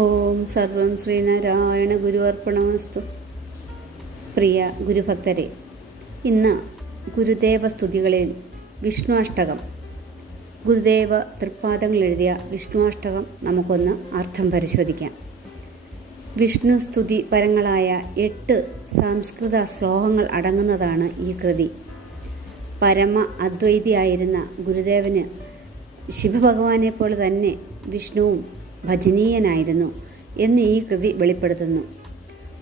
ഓം സർവം ശ്രീനാരായണ ഗുരുവർപ്പണമസ്തു. പ്രിയ ഗുരുഭക്തരെ ഇന്ന് ഗുരുദേവ സ്തുതികളിൽ വിഷ്ണുവാഷ്ടകം. ഗുരുദേവ തൃപ്പാദങ്ങൾ എഴുതിയ വിഷ്ണുവാഷ്ടകം നമുക്കൊന്ന് അർത്ഥം പരിശോധിക്കാം. വിഷ്ണു സ്തുതി പരങ്ങളായ എട്ട് സംസ്കൃത ശ്ലോകങ്ങൾ അടങ്ങുന്നതാണ് ഈ കൃതി. പരമ അദ്വൈതിയായിരുന്ന ഗുരുദേവന് ശിവഭഗവാനെ പോലെ തന്നെ വിഷ്ണുവും ഭജനീയനായിരുന്നു എന്ന് ഈ കൃതി വെളിപ്പെടുത്തുന്നു.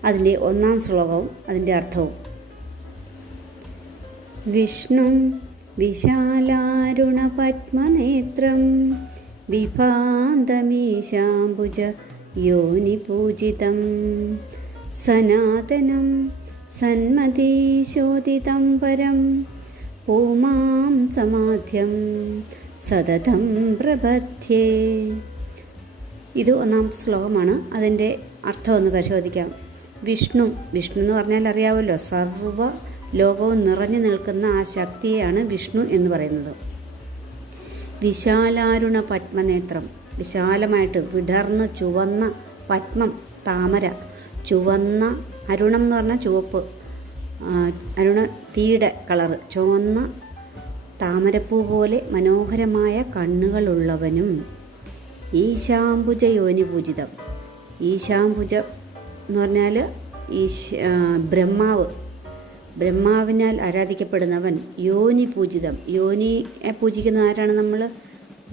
അതിന്റെ ഒന്നാം ശ്ലോകവും അതിന്റെ അർത്ഥവും. വിഷ്ണു വിശാലാരുണപത്മനേത്രം വിഭാന്തമീശാംബുജ യോനിപൂജിതം. സനാതനം സന്മതീശോദിതം പരം പൂമാം സമാധ്യം സതതം പ്രപഥ്യേ. ഇത് ഒന്നാമത്തെ ശ്ലോകമാണ്. അതിന്റെ അർത്ഥം ഒന്ന് പരിശോധിക്കാം. വിഷ്ണു വിഷ്ണു എന്ന് പറഞ്ഞാൽ അറിയാമല്ലോ സർവ ലോകവും നിറഞ്ഞു നിൽക്കുന്ന ആ ശക്തിയെയാണ് വിഷ്ണു എന്ന് പറയുന്നത്. വിശാലാരുണ പത്മനേത്രം വിശാലമായിട്ട് വിടർന്ന് ചുവന്ന പത്മം താമര ചുവന്ന അരുണം എന്ന് പറഞ്ഞാൽ ചുവപ്പ് അരുണ തീയുടെ കളറ് ചുവന്ന താമരപ്പൂ പോലെ മനോഹരമായ കണ്ണുകളുള്ളവനും ഈശാംബുജ യോനി പൂജിതം ഈശാംബുജം എന്ന് പറഞ്ഞാൽ ഈശ ബ്രഹ്മാവ്. ബ്രഹ്മാവിനാൽ ആരാധിക്കപ്പെടുന്നവൻ യോനി പൂജിതം യോനിയെ പൂജിക്കുന്ന ആരാണ് നമ്മൾ?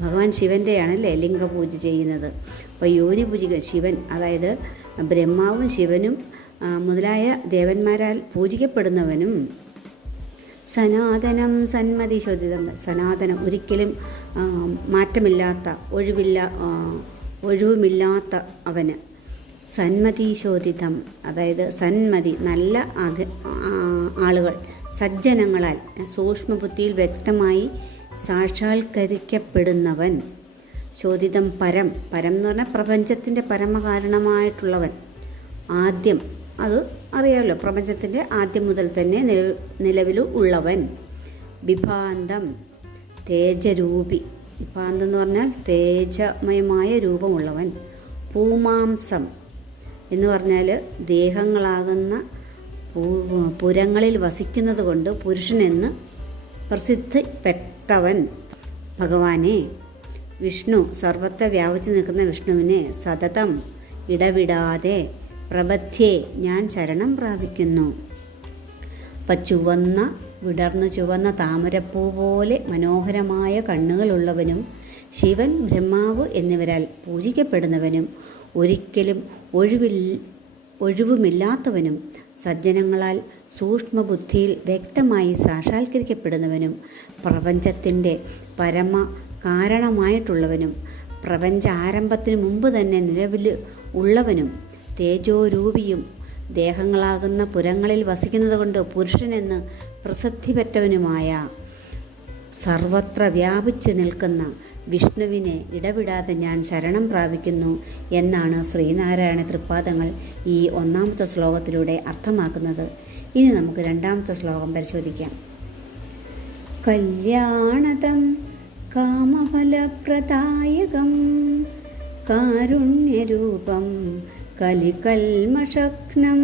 ഭഗവാൻ ശിവന്റെയാണല്ലേ ലിംഗപൂജ ചെയ്യുന്നത്. അപ്പോൾ യോനി പൂജിക ശിവൻ അതായത് ബ്രഹ്മാവും ശിവനും മുതലായ ദേവന്മാരാൽ പൂജിക്കപ്പെടുന്നവനും സനാതനം സന്മതി ശോധിതം സനാതനം ഒരിക്കലും മാറ്റമില്ലാത്ത ഒഴിവില്ല ഒഴിവുമില്ലാത്ത അവന്. സന്മതി ചോദിതം അതായത് സന്മതി നല്ല ആളുകൾ സജ്ജനങ്ങളാൽ സൂക്ഷ്മബുദ്ധിയിൽ വ്യക്തമായി സാക്ഷാത്കരിക്കപ്പെടുന്നവൻ. ശോധിതം പരം പരം എന്ന് പറഞ്ഞാൽ പ്രപഞ്ചത്തിന്റെ പരമകാരണമായിട്ടുള്ളവൻ. ആദ്യം അത് അറിയാമല്ലോ പ്രപഞ്ചത്തിന്റെ ആദ്യം മുതൽ തന്നെ നിലവിൽ ഉള്ളവൻ വിഭാന്തം തേജരൂപി. വിഭാന്തം എന്ന് പറഞ്ഞാൽ തേജമയമായ രൂപമുള്ളവൻ. പൂമാംസം എന്ന് പറഞ്ഞാൽ ദേഹങ്ങളാകുന്ന പുരങ്ങളിൽ വസിക്കുന്നത് കൊണ്ട് പുരുഷനെന്ന് പ്രസിദ്ധിപ്പെട്ടവൻ. ഭഗവാനെ വിഷ്ണു സർവത്തെ വ്യാപിച്ചു നിൽക്കുന്ന വിഷ്ണുവിനെ സതതം ഇടവിടാതെ പ്രബദ്ധ്യേ ഞാൻ ശരണം പ്രാപിക്കുന്നു. അപ്പം ചുവന്ന വിടർന്നു ചുവന്ന താമരപ്പൂ പോലെ മനോഹരമായ കണ്ണുകളുള്ളവനും ശിവൻ ബ്രഹ്മാവ് എന്നിവരാൽ പൂജിക്കപ്പെടുന്നവനും ഒരിക്കലും ഒഴിവിൽ ഒഴിവുമില്ലാത്തവനും സജ്ജനങ്ങളാൽ സൂക്ഷ്മബുദ്ധിയിൽ വ്യക്തമായി സാക്ഷാത്കരിക്കപ്പെടുന്നവനും പ്രപഞ്ചത്തിന്റെ പരമ കാരണമായിട്ടുള്ളവനും പ്രപഞ്ച ആരംഭത്തിന് മുമ്പ് തന്നെ നിലവിൽ ഉള്ളവനും തേജോരൂപിയും ദേഹങ്ങളാകുന്ന പുരങ്ങളിൽ വസിക്കുന്നതുകൊണ്ട് പുരുഷനെന്ന് പ്രസിദ്ധി പെറ്റവനുമായ സർവത്ര വ്യാപിച്ച് നിൽക്കുന്ന വിഷ്ണുവിനെ ഇടവിടാതെ ഞാൻ ശരണം പ്രാപിക്കുന്നു എന്നാണ് ശ്രീനാരായണ തൃപ്പാദങ്ങൾ ഈ ഒന്നാമത്തെ ശ്ലോകത്തിലൂടെ അർത്ഥമാക്കുന്നത്. ഇനി നമുക്ക് രണ്ടാമത്തെ ശ്ലോകം പരിശോധിക്കാം. കല്യാണതം കാമഫലപ്രദായകം കാരുണ്യരൂപം കലികൽമഷഘ്നം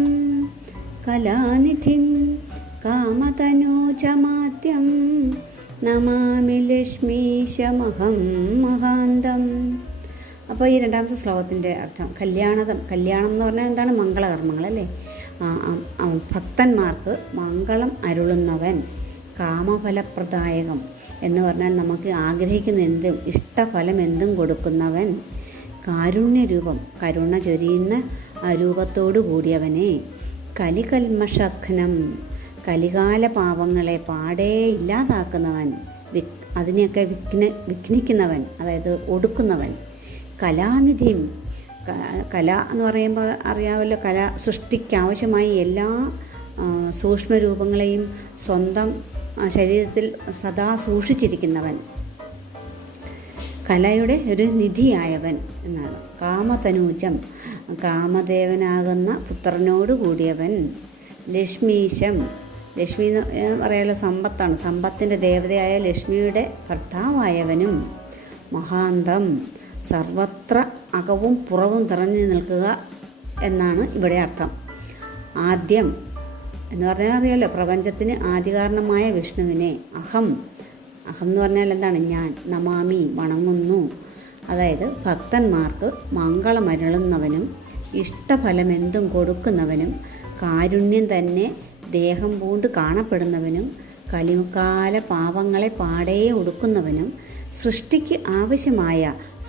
കലാനിധിം കാമതനൂജമാദ്യം നമാമി ലക്ഷ്മീശമഹം മഹാന്തം. അപ്പോൾ ഈ രണ്ടാമത്തെ ശ്ലോകത്തിന്റെ അർത്ഥം കല്യാണതം. കല്യാണം എന്ന് പറഞ്ഞാൽ എന്താണ്? മംഗളകർമ്മങ്ങൾ അല്ലേ? ഭക്തന്മാർക്ക് മംഗളം അരുളുന്നവൻ കാമഫലപ്രദായകം എന്ന് പറഞ്ഞാൽ നമുക്ക് ആഗ്രഹിക്കുന്ന എന്തും ഇഷ്ടഫലം എന്തും കൊടുക്കുന്നവൻ കാരുണ്യരൂപം കരുണ ചൊരിയുന്ന രൂപത്തോടു കൂടിയവനെ. കലികൽമഷഘ്നം കലികാല പാപങ്ങളെ പാടേ ഇല്ലാതാക്കുന്നവൻ അതിനെയൊക്കെ വിഘ്ന വിഘ്നിക്കുന്നവൻ അതായത് ഒടുക്കുന്നവൻ. കലാനിധിയും കല എന്ന് പറയുമ്പോൾ അറിയാമല്ലോ കല സൃഷ്ടിക്ക് ആവശ്യമായ എല്ലാ സൂക്ഷ്മരൂപങ്ങളെയും സ്വന്തം ശരീരത്തിൽ സദാ സൂക്ഷിച്ചിരിക്കുന്നവൻ. കലയുടെ ഒരു നിധിയായവൻ എന്നാണ്. കാമതനൂജം കാമദേവനാകുന്ന പുത്രനോട് കൂടിയവൻ ലക്ഷ്മീശം. ലക്ഷ്മി എന്ന് പറയാനുള്ള സമ്പത്താണ്. സമ്പത്തിന്റെ ദേവതയായ ലക്ഷ്മിയുടെ ഭർത്താവായവനും മഹാന്തം. സർവത്ര അകവും പുറവും നിറഞ്ഞു നിൽക്കുക എന്നാണ് ഇവിടെ അർത്ഥം. ആദ്യം എന്ന് പറഞ്ഞാൽ അറിയാലോ പ്രപഞ്ചത്തിന് ആദികാരണമായ വിഷ്ണുവിനെ. അഹം അഹം എന്ന് പറഞ്ഞാൽ എന്താണ്? ഞാൻ നമാമി വണങ്ങുന്നു. അതായത് ഭക്തന്മാർക്ക് മംഗളമരുളുന്നവനും ഇഷ്ടഫലമെന്തും കൊടുക്കുന്നവനും കാരുണ്യം തന്നെ ദേഹം പൂണ്ട് കാണപ്പെടുന്നവനും കലികാല പാവങ്ങളെ പാടേ ഉടുക്കുന്നവനും സൃഷ്ടിക്ക് ആവശ്യമായ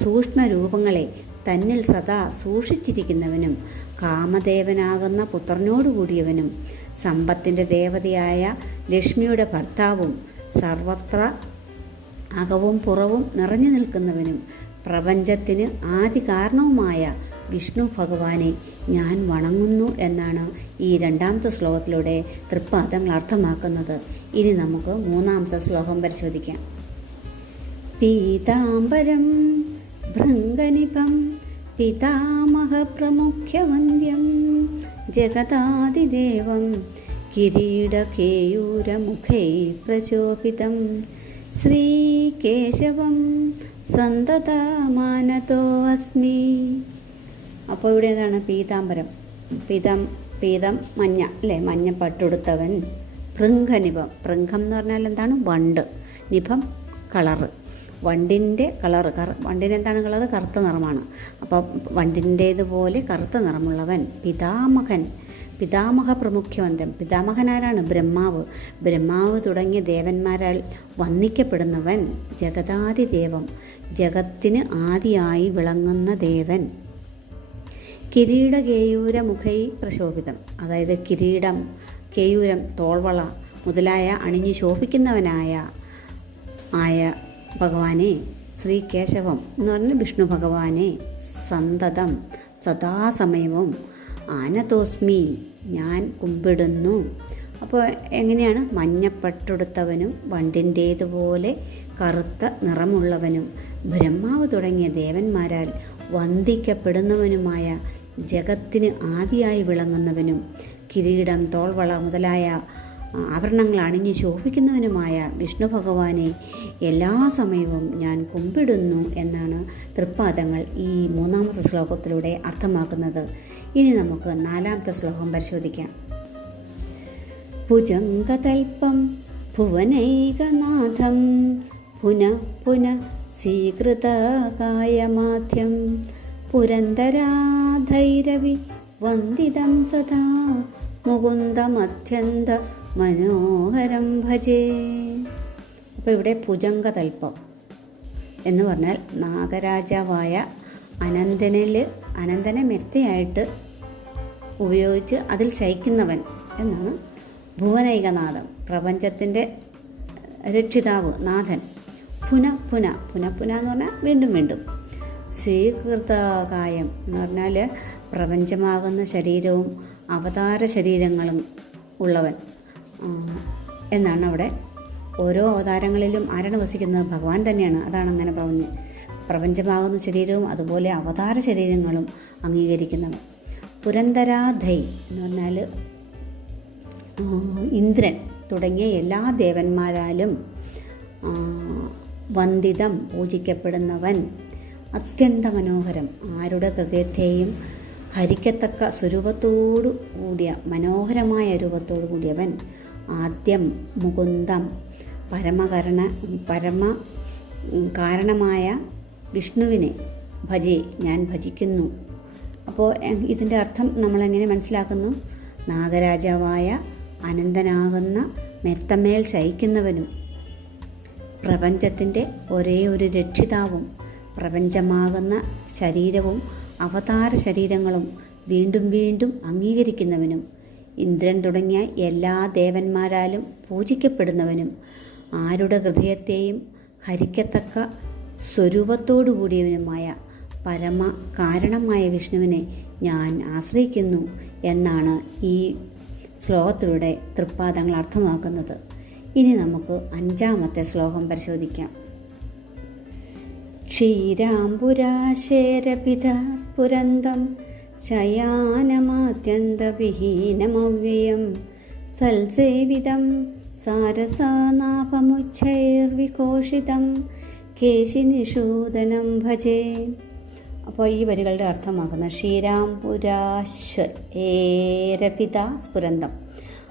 സൂക്ഷ്മരൂപങ്ങളെ തന്നിൽ സദാ സൂക്ഷിച്ചിരിക്കുന്നവനും കാമദേവനാകുന്ന പുത്രനോടുകൂടിയവനും സമ്പത്തിന്റെ ദേവതയായ ലക്ഷ്മിയുടെ ഭർത്താവും സർവത്ര അകവും പുറവും നിറഞ്ഞു നിൽക്കുന്നവനും പ്രപഞ്ചത്തിന് ആദി കാരണവുമായ വിഷ്ണു ഭഗവാനെ ഞാൻ വണങ്ങുന്നു എന്നാണ് ഈ രണ്ടാമത്തെ ശ്ലോകത്തിലൂടെ തൃപ്പാദങ്ങൾ അർത്ഥമാക്കുന്നത്. ഇനി നമുക്ക് മൂന്നാമത്തെ ശ്ലോകം പരിശോധിക്കാം. പീതാംബരം ഭൃംഗനിപം പിതാമഹപ്രമുഖ്യവന്ദ്യം ജഗതാദിദേവം കിരീടകേയൂരമുഖൈ പ്രചോപിതം. ശ്രീകേശവം സന്തതമാനതോ അസ്മി. അപ്പോൾ ഇവിടെ എന്താണ്? പീതാംബരം. പീതം പീതം മഞ്ഞ അല്ലേ? മഞ്ഞ പട്ടുടുത്തവൻ. ഭൃംഗനിപം. ഭൃംഗം എന്ന് പറഞ്ഞാൽ എന്താണ്? വണ്ട്. നിഭം കളറ് വണ്ടിന്റെ കളറ് കറ വണ്ടിന് എന്താണ് കളറ് കറുത്ത നിറമാണ്. അപ്പോൾ വണ്ടിന്റേതുപോലെ കറുത്ത നിറമുള്ളവൻ പിതാമഹൻ. പിതാമഹ പ്രമുഖ്യവന്തം പിതാമഹനാരാണ് ബ്രഹ്മാവ്. ബ്രഹ്മാവ് തുടങ്ങിയ ദേവന്മാരാൽ വന്ദിക്കപ്പെടുന്നവൻ ജഗതാദി ദേവം ജഗത്തിന് ആദിയായി വിളങ്ങുന്ന ദേവൻ. കിരീടകേയൂര മുഖൈ പ്രശോഭിതം. അതായത് കിരീടം കേയൂരം തോൾവള മുതലായ അണിഞ്ഞു ശോഭിക്കുന്നവനായ ആയ ഭഗവാനെ ശ്രീ കേശവം എന്ന് പറഞ്ഞാൽ വിഷ്ണു ഭഗവാനെ സന്തതം സദാസമയവും ആനതോസ്മി ഞാൻ കുമ്പിടുന്നു. അപ്പോൾ എങ്ങനെയാണ്? മഞ്ഞപ്പട്ടുടുത്തവനും വണ്ടിന്റേതുപോലെ കറുത്ത നിറമുള്ളവനും ബ്രഹ്മാവ് തുടങ്ങിയ ദേവന്മാരാൽ വന്ദിക്കപ്പെടുന്നവനുമായ ജഗത്തിന് ആദിയായി വിളങ്ങുന്നവനും കിരീടം തോൾവള മുതലായ ആഭരണങ്ങൾ അണിഞ്ഞ് ശോഭിക്കുന്നവനുമായ വിഷ്ണു ഭഗവാനെ എല്ലാ സമയവും ഞാൻ കുമ്പിടുന്നു എന്നാണ് തൃപ്പാദങ്ങൾ ഈ മൂന്നാമത്തെ ശ്ലോകത്തിലൂടെ അർത്ഥമാക്കുന്നത്. ഇനി നമുക്ക് നാലാമത്തെ ശ്ലോകം പരിശോധിക്കാം. ഭുജംഗതൽപ്പം ഭുവനൈകനാഥം പുന പുന സ്വീകൃതകായമാധ്യം പുരന്തരാധൈരവി വന്ദിതം സദാ മുകുന്ദമത്യന്ത മനോഹരം ഭജേ. അപ്പോൾ ഇവിടെ ഭുജംഗതൽപ്പം എന്ന് പറഞ്ഞാൽ നാഗരാജാവായ അനന്തനിൽ അനന്തനെ മെത്തയായിട്ട് ഉപയോഗിച്ച് അതിൽ ശയിക്കുന്നവൻ എന്നാണ് ഭുവനൈകനാഥം പ്രപഞ്ചത്തിന്റെ രക്ഷിതാവ് നാഥൻ. പുന പുന പുന പുന എന്ന് പറഞ്ഞാൽ വീണ്ടും വീണ്ടും. സ്വീകൃതകായം എന്ന് പറഞ്ഞാൽ പ്രപഞ്ചമാകുന്ന ശരീരവും അവതാര ശരീരങ്ങളും ഉള്ളവൻ. എന്നാണ് അവിടെ ഓരോ അവതാരങ്ങളിലും ആരാണ് വസിക്കുന്നത്? ഭഗവാൻ തന്നെയാണ്. അതാണ് അങ്ങനെ പറഞ്ഞ്. പ്രപഞ്ചമാകുന്ന ശരീരവും അതുപോലെ അവതാര ശരീരങ്ങളും അംഗീകരിക്കുന്നവൻ. പുരന്തരാധൈ എന്ന് പറഞ്ഞാൽ ഇന്ദ്രൻ തുടങ്ങിയ എല്ലാ ദേവന്മാരാലും വന്ദിതം പൂജിക്കപ്പെടുന്നവൻ. അത്യന്ത മനോഹരം. ആരുടെ ഹൃദയത്തെയും ഹരിക്കത്തക്ക സ്വരൂപത്തോടു കൂടിയ മനോഹരമായ രൂപത്തോടു കൂടിയവൻ ആദ്യം മുകുന്ദം. പരമകരണ പരമ കാരണമായ വിഷ്ണുവിനെ ഭജേ ഞാൻ ഭജിക്കുന്നു. അപ്പോൾ ഇതിന്റെ അർത്ഥം നമ്മളെങ്ങനെ മനസ്സിലാക്കുന്നു? നാഗരാജാവായ അനന്തനാകുന്ന മെത്തമേൽ ശയിക്കുന്നവനും പ്രപഞ്ചത്തിന്റെ ഒരേ ഒരു രക്ഷിതാവും പ്രപഞ്ചമാകുന്ന ശരീരവും അവതാര ശരീരങ്ങളും വീണ്ടും വീണ്ടും അംഗീകരിക്കുന്നവനും ഇന്ദ്രൻ തുടങ്ങിയ എല്ലാ ദേവന്മാരാലും പൂജിക്കപ്പെടുന്നവനും ആരുടെ ഹൃദയത്തെയും ഹരിക്കത്തക്ക സ്വരൂപത്തോടു കൂടിയവനുമായ പരമ കാരണമായ വിഷ്ണുവിനെ ഞാൻ ആശ്രയിക്കുന്നു എന്നാണ് ഈ ശ്ലോകത്തിലൂടെ തൃപ്പാദങ്ങൾ അർത്ഥമാക്കുന്നത്. ഇനി നമുക്ക് അഞ്ചാമത്തെ ശ്ലോകം പരിശോധിക്കാം. ക്ഷീരാംബുരാശേരപിത സ്ഫുരന്തം ശയാനമാത്യന്തവിഹീനമവ്യയം സൽസേവിതം സാരസാനാഭമുച്ഛൈർവിഘോഷിതം കേശിനിഷൂദനം ഭജേ അപ്പോൾ ഈ വരികളുടെ അർത്ഥമാക്കുന്ന ശ്രീരാംപുരാശ്വരപിത സ്ഫുരന്തം.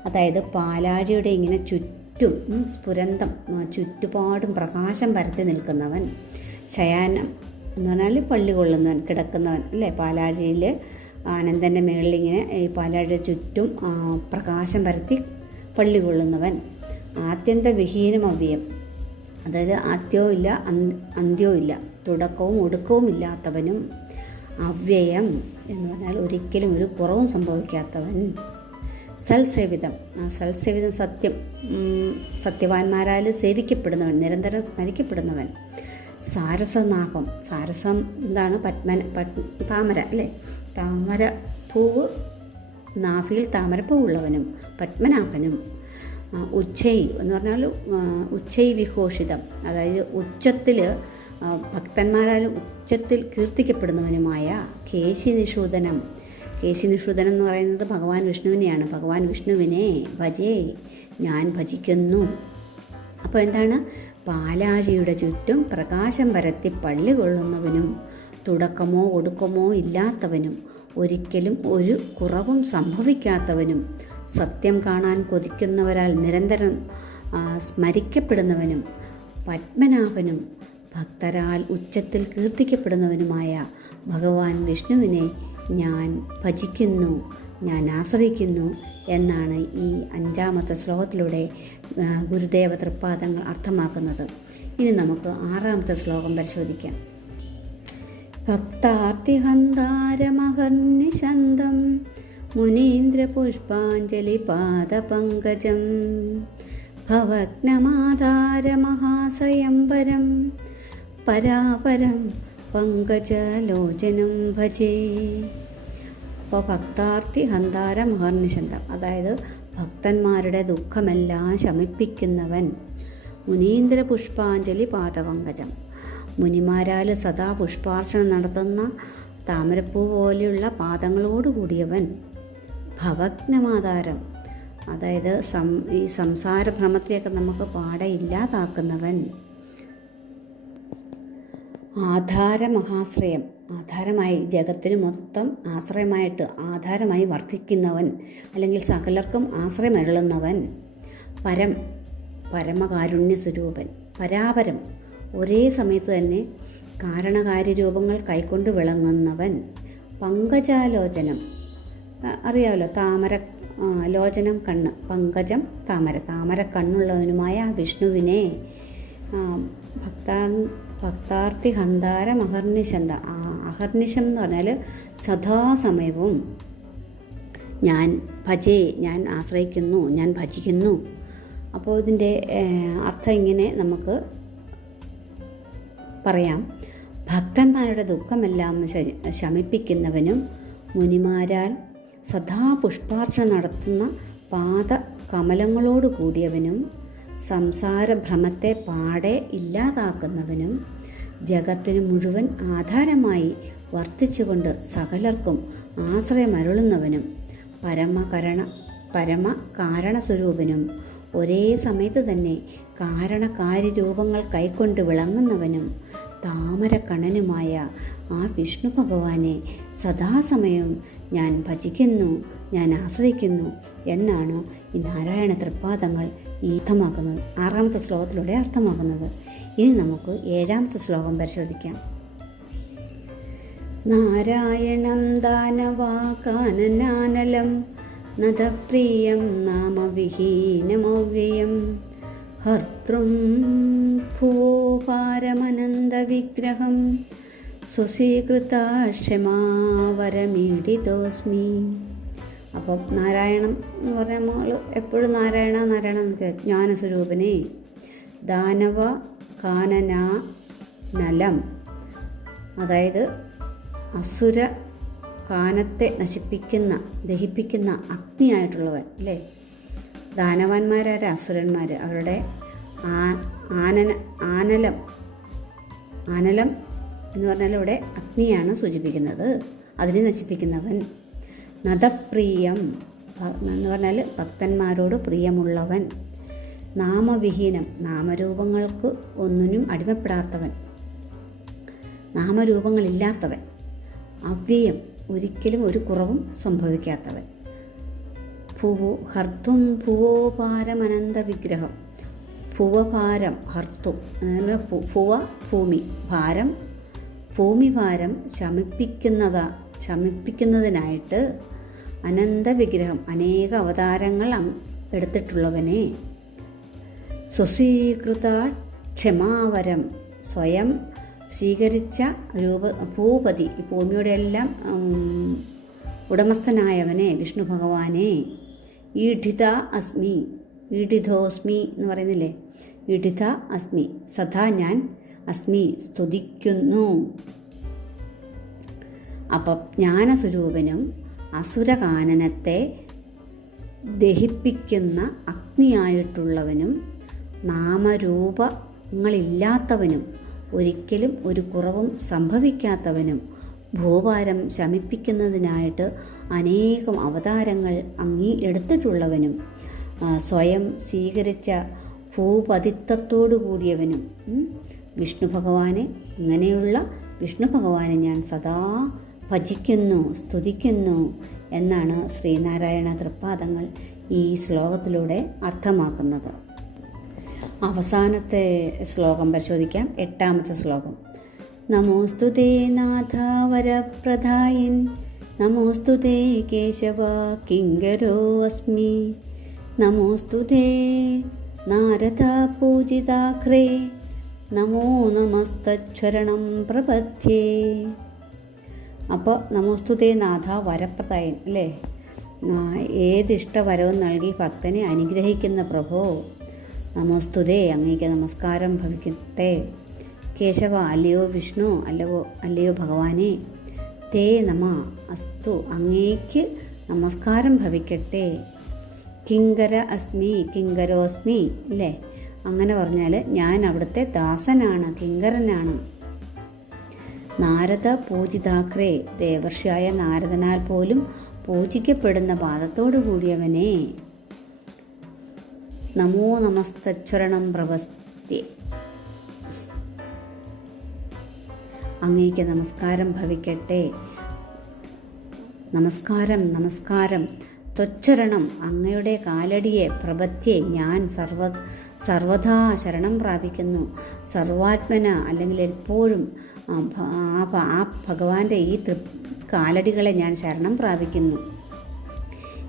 അതായത് പാലാഴിയുടെ ഇങ്ങനെ ചുറ്റും സ്ഫുരന്തം ചുറ്റുപാടും പ്രകാശം പരത്തി നിൽക്കുന്നവൻ ശയാനം എന്ന് പറഞ്ഞാൽ പള്ളി കൊള്ളുന്നവൻ കിടക്കുന്നവൻ അല്ലേ? പാലാഴിയിൽ ആനന്ദന്റെ മുകളിൽ ഇങ്ങനെ ഈ പാലാഴിയുടെ ചുറ്റും പ്രകാശം പരത്തി പള്ളി കൊള്ളുന്നവൻ. ആത്യന്ത വിഹീനമവ്യം അതായത് ആദ്യവും ഇല്ല അന്ത്- അന്ത്യവും ഇല്ല. തുടക്കവും ഒടുക്കവും ഇല്ലാത്തവനും അവ്യയം എന്ന് പറഞ്ഞാൽ ഒരിക്കലും ഒരു കുറവും സംഭവിക്കാത്തവൻ സൽസേവിതം. ആ സൽസേവിതം സത്യം. സത്യവാന്മാരാൽ സേവിക്കപ്പെടുന്നവൻ നിരന്തരം സ്മരിക്കപ്പെടുന്നവൻ. സാരസനാഭം. സാരസം എന്താണ് പത്മന പത് താമര അല്ലേ? താമര പൂവ് നാഭിയിൽ താമരപ്പൂവുള്ളവനും പത്മനാഭനും. ഉച്ചൈ എന്ന് പറഞ്ഞാൽ ഉച്ചൈ വിഘോഷിതം. അതായത് ഉച്ചത്തിൽ ഭക്തന്മാരാൽ ഉച്ചത്തിൽ കീർത്തിക്കപ്പെടുന്നവനുമായ കേശി നിഷൂദനം. കേശി നിഷൂദനം എന്ന് പറയുന്നത് ഭഗവാൻ വിഷ്ണുവിനെയാണ്. ഭഗവാൻ വിഷ്ണുവിനെ ഭജേ ഞാൻ ഭജിക്കുന്നു. അപ്പോൾ എന്താണ്? പാലാഴിയുടെ ചുറ്റും പ്രകാശം പരത്തി പള്ളി കൊള്ളുന്നവനും തുടക്കമോ ഒടുക്കമോ ഇല്ലാത്തവനും ഒരിക്കലും ഒരു കുറവും സംഭവിക്കാത്തവനും സത്യം കാണാൻ കൊതിക്കുന്നവരാൽ നിരന്തരം സ്മരിക്കപ്പെടുന്നവനും പത്മനാഭനും ഭക്തരാൽ ഉച്ചത്തിൽ കീർത്തിക്കപ്പെടുന്നവനുമായ ഭഗവാൻ വിഷ്ണുവിനെ ഞാൻ ഭജിക്കുന്നു ഞാൻ ആശ്രയിക്കുന്നു എന്നാണ് ഈ അഞ്ചാമത്തെ ശ്ലോകത്തിലൂടെ ഗുരുദേവ തൃപ്പാദങ്ങൾ അർത്ഥമാക്കുന്നത്. ഇനി നമുക്ക് ആറാമത്തെ ശ്ലോകം പരിശോധിക്കാം. ഭക്താർത്തിഹന്താരമഹർനിശന്തം മുനീന്ദ്രപുഷ്പാഞ്ജലിപാദപങ്കജം ഭവഗ്നമാധാരമഹാശ്രയം പരം പരാപരം പങ്കജലോചനം ഭജേ. അപ്പോൾ ഭക്താർത്ഥി ഹന്താര മഹർനിശന്തം അതായത് ഭക്തന്മാരുടെ ദുഃഖമെല്ലാം ശമിപ്പിക്കുന്നവൻ മുനീന്ദ്ര പുഷ്പാഞ്ജലി പാദപങ്കജം. മുനിമാരാൽ സദാ പുഷ്പാർച്ചന നടത്തുന്ന താമരപ്പൂ പോലെയുള്ള പാദങ്ങളോട് കൂടിയവൻ ഭവഗ്നമാധാരം അതായത് സം ഈ സംസാര ഭ്രമത്തെയൊക്കെ നമുക്ക് പാടെ ഇല്ലാതാക്കുന്നവൻ. ആധാരമഹാശ്രയം. ആധാരമായി ജഗത്തിന് മൊത്തം ആശ്രയമായിട്ട് ആധാരമായി വർദ്ധിക്കുന്നവൻ അല്ലെങ്കിൽ സകലർക്കും ആശ്രയമരുളുന്നവൻ പരം പരമകാരുണ്യ സ്വരൂപൻ പരാപരം ഒരേ സമയത്ത് തന്നെ കാരണകാര്യരൂപങ്ങൾ കൈക്കൊണ്ട് വിളങ്ങുന്നവൻ. പങ്കജാലോചനം. അറിയാമല്ലോ താമര ലോചനം കണ്ണ്. പങ്കജം താമര. താമര കണ്ണുള്ളവനുമായ വിഷ്ണുവിനെ ഭക്താൻ ഭക്താ ഭക്താർത്ഥി ഹന്താര അഹർനിശന്ത അഹർനിശം എന്ന് പറഞ്ഞാൽ സദാസമയവും ഞാൻ ഭജേ ഞാൻ ആശ്രയിക്കുന്നു ഞാൻ ഭജിക്കുന്നു. അപ്പോൾ ഇതിന്റെ അർത്ഥം ഇങ്ങനെ നമുക്ക് പറയാം. ഭക്തന്മാരുടെ ദുഃഖമെല്ലാം ശമിപ്പിക്കുന്നവനും മുനിമാരാൽ സദാ പുഷ്പാർച്ചന നടത്തുന്ന പാദ കമലങ്ങളോട് കൂടിയവനും സംസാരഭ്രമത്തെ പാടെ ഇല്ലാതാക്കുന്നവനും ജഗത്തിന് മുഴുവൻ ആധാരമായി വർത്തിച്ചുകൊണ്ട് സകലർക്കും ആശ്രയമരുളുന്നവനും പരമകരണ പരമ കാരണസ്വരൂപനും ഒരേ സമയത്ത് തന്നെ കാരണകാര്യ രൂപങ്ങൾ കൈക്കൊണ്ട് വിളങ്ങുന്നവനും താമരക്കണനുമായ ആ വിഷ്ണു ഭഗവാനെ സദാസമയം ഞാൻ ഭജിക്കുന്നു ഞാൻ ആശ്രയിക്കുന്നു എന്നാണ് ഈ നാരായണ തൃപ്പാദങ്ങൾ ഈ അർത്ഥമാക്കുന്നത് ആറാമത്തെ ശ്ലോകത്തിലൂടെ അർത്ഥമാക്കുന്നത്. ഇനി നമുക്ക് ഏഴാമത്തെ ശ്ലോകം പരിശോധിക്കാം. നാരായണം ദാനവാകാനനാനലം നദപ്രിയം നാമവിഹീനമവ്യയം. ഹർത്തൃം ഭൂപാരമനന്തവിഗ്രഹം സ്വസീകൃതാക്ഷമാവരമീടിതോസ്മി അപ്പം നാരായണം എന്ന് നമ്മൾ എപ്പോഴും നാരായണ നാരായണ എന്നൊക്കെ ജ്ഞാനസ്വരൂപനെ ദാനവ കാനന നലം. അതായത് അസുര കാനത്തെ നശിപ്പിക്കുന്ന ദഹിപ്പിക്കുന്ന അഗ്നിയായിട്ടുള്ളവൻ അല്ലേ? ദാനവാന്മാരായ അസുരന്മാർ അവരുടെ ആനന ആനലം. ആനലം എന്ന് പറഞ്ഞാൽ ഇവിടെ അഗ്നിയാണ് സൂചിപ്പിക്കുന്നത്. അതിനെ നശിപ്പിക്കുന്നവൻ. നദപ്രിയം എന്ന് പറഞ്ഞാൽ ഭക്തന്മാരോട് പ്രിയമുള്ളവൻ. നാമവിഹീനം നാമരൂപങ്ങൾക്ക് ഒന്നിനും അടിമപ്പെടാത്തവൻ. നാമരൂപങ്ങളില്ലാത്തവൻ. അവ്യയം ഒരിക്കലും ഒരു കുറവും സംഭവിക്കാത്തവൻ. ഭുവോ ഹർത്തും ഭുവോപാരമനന്ത വിഗ്രഹം. ഭുവഭാരം ഹർത്തും ഭുവ ഭൂമി ഭാരം. ഭൂമി ഭാരം ശമിപ്പിക്കുന്നത ശമിപ്പിക്കുന്നതിനായിട്ട് അനന്ത വിഗ്രഹം അനേക അവതാരങ്ങൾ എടുത്തിട്ടുള്ളവനെ സ്വസീകൃത ക്ഷമാവരം സ്വയം സ്വീകരിച്ച രൂപ ഭൂപതി ഭൂമിയുടെ എല്ലാം ഉടമസ്ഥനായവനെ വിഷ്ണു ഭഗവാനെ ഈഠിത അസ്മി ഈഠിതോസ്മി എന്ന് പറയുന്നില്ലേ? ഈഠിത അസ്മി സദാ ഞാൻ അസ്മി സ്തുതിക്കുന്നു. അപ്പം ജ്ഞാനസ്വരൂപനും അസുരകാനനത്തെ ദഹിപ്പിക്കുന്ന അഗ്നിയായിട്ടുള്ളവനും നാമരൂപങ്ങളില്ലാത്തവനും ഒരിക്കലും ഒരു കുറവും സംഭവിക്കാത്തവനും ഭൂഭാരം ശമിപ്പിക്കുന്നതിനായിട്ട് അനേകം അവതാരങ്ങൾ അങ്ങീ എടുത്തിട്ടുള്ളവനും സ്വയം സ്വീകരിച്ച ഭൂപതിത്വത്തോടു കൂടിയവനും. വിഷ്ണു ഭഗവാനെ ഇങ്ങനെയുള്ള വിഷ്ണു ഭഗവാനെ ഞാൻ സദാ ഭജിക്കുന്നു സ്തുതിക്കുന്നു എന്നാണ് ശ്രീനാരായണ തൃപ്പാദങ്ങൾ ഈ ശ്ലോകത്തിലൂടെ അർത്ഥമാക്കുന്നത്. അവസാനത്തെ ശ്ലോകം പരിശോധിക്കാം. എട്ടാമത്തെ ശ്ലോകം. നമോസ്തു തേ നാഥ വരപ്രധായൻ. നമോസ്തു കേശവ കിങ്കരോ അസ്മി. നമോസ്തു തേ നാരദ പൂജിതാഘ്രേ നമോ നമസ്തച്ഛരണം പ്രപദ്യേ അപ്പോൾ നമോസ്തുതേ നാഥ വരപ്രദായൻ അല്ലേ? ഏതിഷ്ടവരവും നൽകി ഭക്തനെ അനുഗ്രഹിക്കുന്ന പ്രഭോ നമോസ്തുതേ അങ്ങേക്ക് നമസ്കാരം ഭവിക്കട്ടെ. കേശവ അല്ലയോ വിഷ്ണു അല്ലവോ അല്ലയോ ഭഗവാനെ. തേ നമ അസ്തു അങ്ങേക്ക് നമസ്കാരം ഭവിക്കട്ടെ. കിങ്കര അസ്മി കിങ്കരോസ്മി അല്ലേ അങ്ങനെ പറഞ്ഞാൽ ഞാൻ അവിടുത്തെ ദാസനാണ് കിങ്കരനാണ്. നാരദ പൂജിതാക്രേ ദേവർഷിയായ നാരദനാൽ പോലും പൂജിക്കപ്പെടുന്ന പാദത്തോടു കൂടിയവനെ. നമോ നമസ്തച്ഛരണം പ്രവസ്തി അങ്ങേക്ക് നമസ്കാരം ഭവിക്കട്ടെ. നമസ്കാരം നമസ്കാരം. ത്വച്ചരണം അങ്ങയുടെ കാലടിയെ പ്രപത്യേ ഞാൻ സർവ സർവദാ ശരണം പ്രാപിക്കുന്നു. സർവാത്മന അല്ലെങ്കിൽ എപ്പോഴും ആ ഭഗവാന്റെ ഈ തൃ കാലടികളെ ഞാൻ ശരണം പ്രാപിക്കുന്നു.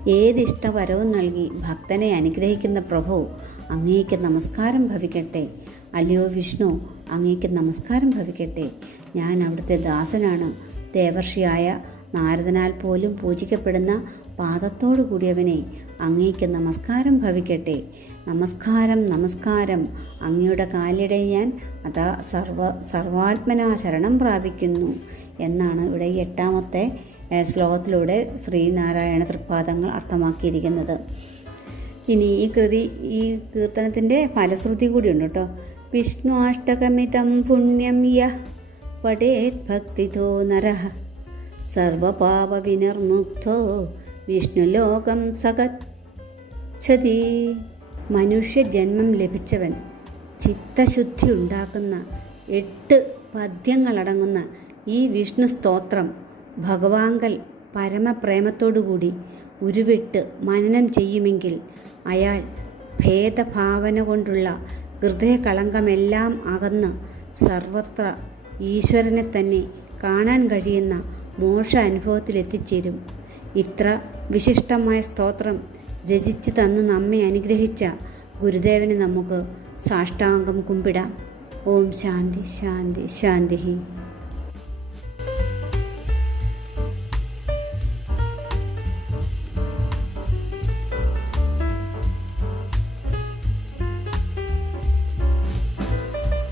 ഏത് ഇഷ്ടവരവും നൽകി ഭക്തനെ അനുഗ്രഹിക്കുന്ന പ്രഭു അങ്ങേക്ക് നമസ്കാരം ഭവിക്കട്ടെ. അല്ലയോ വിഷ്ണു അങ്ങേക്ക് നമസ്കാരം ഭവിക്കട്ടെ. ഞാൻ അവിടുത്തെ ദാസനാണ്. ദേവർഷിയായ നാരദനാൽ പോലും പൂജിക്കപ്പെടുന്ന പാദത്തോടു കൂടിയവനെ അങ്ങേക്ക് നമസ്കാരം ഭവിക്കട്ടെ. നമസ്കാരം നമസ്കാരം. അങ്ങയുടെ കാലിടെ ഞാൻ അതാ സർവ സർവാത്മനാ ശരണം പ്രാപിക്കുന്നു എന്നാണ് ഇവിടെ എട്ടാമത്തെ ശ്ലോകത്തിലൂടെ ശ്രീനാരായണ തൃപ്പാദങ്ങൾ അർത്ഥമാക്കിയിരിക്കുന്നത്. ഇനി ഈ കൃതി ഈ കീർത്തനത്തിന്റെ ഫലശ്രുതി കൂടിയുണ്ട് കേട്ടോ. വിഷ്ണു അഷ്ടകമിതം പുണ്യം യഃ പഠേത് ഭക്തിതോ നരഃ സർവപാപവിനിർമുക്തോ വിഷ്ണുലോകം സകച്ഛതി മനുഷ്യജന്മം ലഭിച്ചവൻ ചിത്തശുദ്ധി ഉണ്ടാക്കുന്ന എട്ട് പദ്യങ്ങളടങ്ങുന്ന ഈ വിഷ്ണു സ്തോത്രം ഭഗവാങ്കൽ പരമപ്രേമത്തോടുകൂടി ഉരുവിട്ട് മനനം ചെയ്യുമെങ്കിൽ അയാൾ ഭേദഭാവന കൊണ്ടുള്ള ഹൃദയകളങ്കമെല്ലാം അകന്ന് സർവത്ര ഈശ്വരനെ തന്നെ കാണാൻ കഴിയുന്ന മോശ അനുഭവത്തിലെത്തിച്ചേരും. ഇത്ര വിശിഷ്ടമായ സ്തോത്രം രചിച്ചു തന്ന് നമ്മെ അനുഗ്രഹിച്ച ഗുരുദേവന് നമുക്ക് സാഷ്ടാംഗം കുമ്പിടാം. ഓം ശാന്തി ശാന്തി ശാന്തി